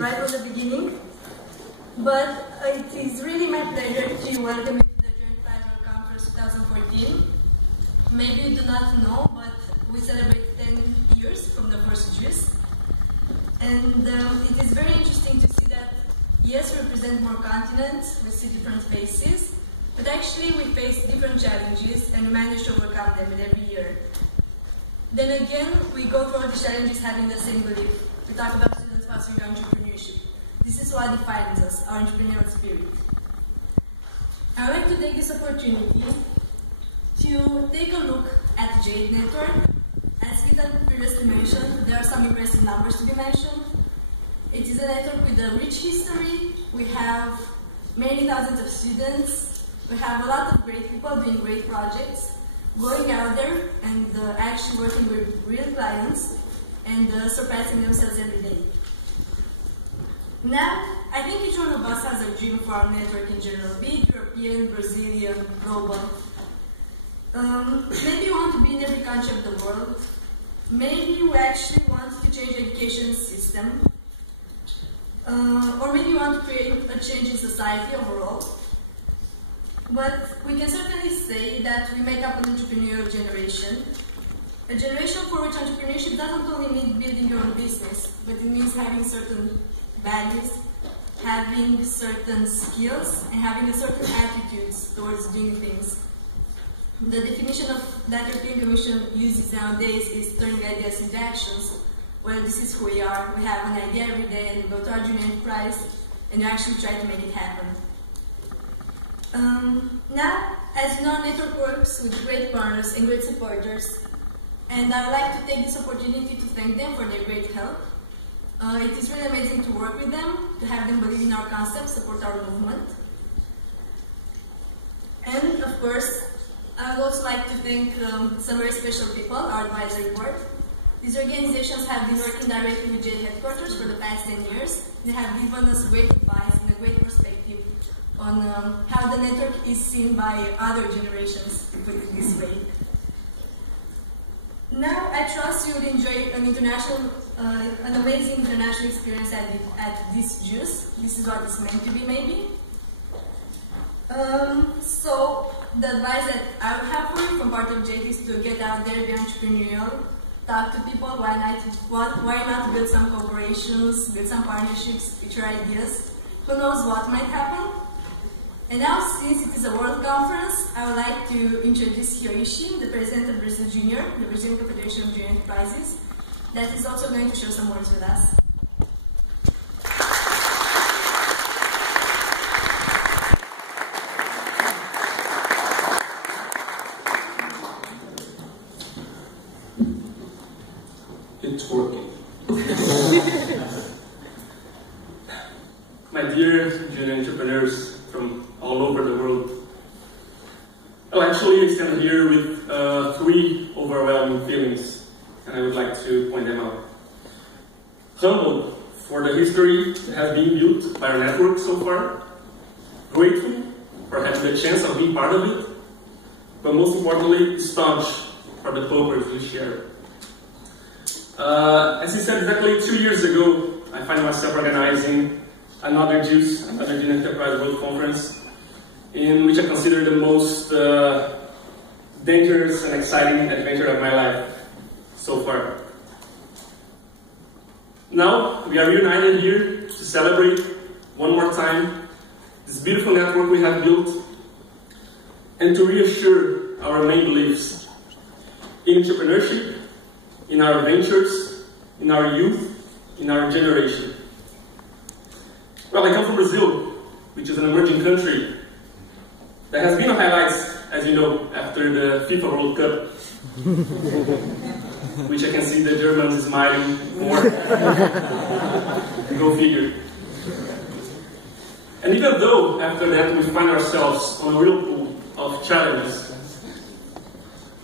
right from the beginning. But it is really my pleasure to welcome you to the Joint Pleasure Conference 2014. Maybe you do not know, but we celebrate 10 years from the first JEWC. And it is very interesting to see that, yes, we represent more continents, we see different faces, but actually we face different challenges and we manage to overcome them every year. Then again, we go through all the challenges having the same belief. We talk about students fostering entrepreneurship. This is what defines us, our entrepreneurial spirit. I would like to take this opportunity to take a look at the JADE network. As Kita previously mentioned, there are some impressive numbers to be mentioned. It is a network with a rich history. We have many thousands of students. We have a lot of great people doing great projects, going out there and actually working with real clients and surpassing themselves every day. Now, I think each one of us has a dream for our network in general, be it European, Brazilian, global. Maybe you want to be in every country of the world. Maybe you actually want to change the education system. Or maybe you want to create a change in society overall. But we can certainly say that we make up an entrepreneurial generation. A generation for which entrepreneurship doesn't only mean building your own business, but it means having certain values, having certain skills, and having a certain attitudes towards doing things. The definition of that European Commission uses nowadays is turning ideas into actions. Well, this is who we are. We have an idea every day and we go to our junior enterprise and we actually try to make it happen. Now, as you know, our network works with great partners and great supporters, and I would like to take this opportunity to thank them for their great help. It is really amazing to work with them, to have them believe in our concept, support our movement. And of course, I would also like to thank some very special people, our advisory board. These organizations have been working directly with JADE headquarters for the past 10 years. They have given us great advice and a great perspective on how the network is seen by other generations, to put it this way. Now, I trust you will enjoy an amazing international experience at this JEWC. This is what it's meant to be, maybe. So, the advice that I would have for you from part of JADE is to get out there, be entrepreneurial, talk to people, why not build some cooperations, build some partnerships, future ideas. Who knows what might happen? And now, since it is a world conference, I would like to introduce Yoichi, the president of Brasil Júnior, the Brazilian Confederation of Junior Enterprises, that is also going to share some words with us. It's working. My dear junior entrepreneurs from all over the world, well, actually I stand here with 3 overwhelming feelings, and I would like to point them out. Humbled for the history that has been built by our network so far, grateful for having the chance of being part of it, but most importantly, staunch for the purpose we share. As he said, exactly 2 years ago, I find myself organizing another JEWC, another Junior Enterprise World Conference, in which I consider the most dangerous and exciting adventure of my life so far. Now, we are reunited here to celebrate one more time this beautiful network we have built and to reassure our main beliefs in entrepreneurship, in our ventures, in our youth, in our generation. Well, I come from Brazil, which is an emerging country that has been a highlight, as you know, after the FIFA World Cup, which I can see the Germans smiling more. Go figure. And even though, after that, we find ourselves on a real pool of challenges,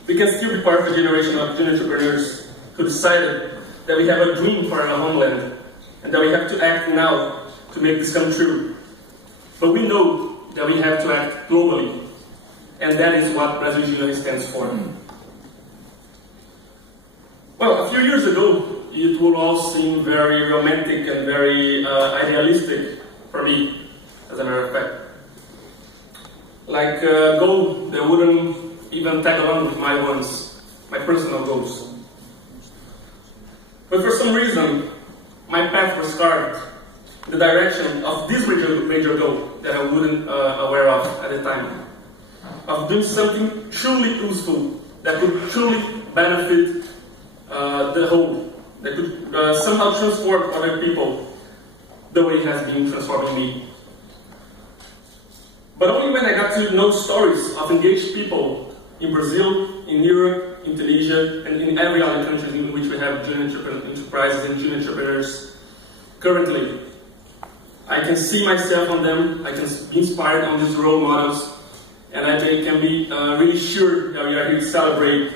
we can still be part of a generation of junior entrepreneurs who decided that we have a dream for our homeland and that we have to act now to make this come true. But we know that we have to act globally, and that is what Brasil Júnior stands for. Well, a few years ago, it will all seem very romantic and very idealistic for me, as a matter of fact. Like a goal that wouldn't even tag along with my personal goals. But for some reason, my path was carved in the direction of this major goal that I wasn't aware of at the time. Of doing something truly useful, that could truly benefit the whole, that could somehow transform other people the way it has been transforming me. But only when I got to know stories of engaged people in Brazil, in Europe, in Tunisia, and in every other country in which we have junior enterprises and junior entrepreneurs currently, I can see myself on them, I can be inspired on these role models, and I can be really sure that we are here to celebrate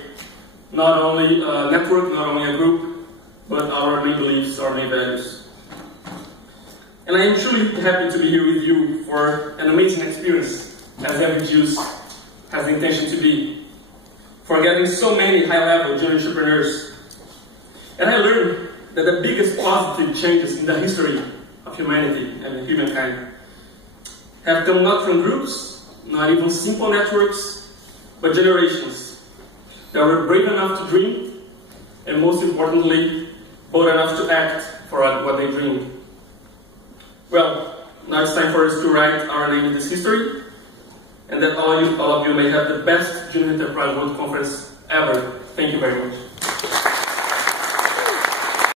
not only a network, not only a group, but our main beliefs, our main values. And I am truly happy to be here with you for an amazing experience, as every JEWC has the intention to be, for getting so many high-level junior entrepreneurs. And I learned that the biggest positive changes in the history of humanity and humankind have come not from groups, not even simple networks, but generations that were brave enough to dream, and most importantly, bold enough to act for what they dreamed. Well, now it's time for us to write our name in this history, and that all of you may have the best Junior Enterprise World Conference ever. Thank you very much.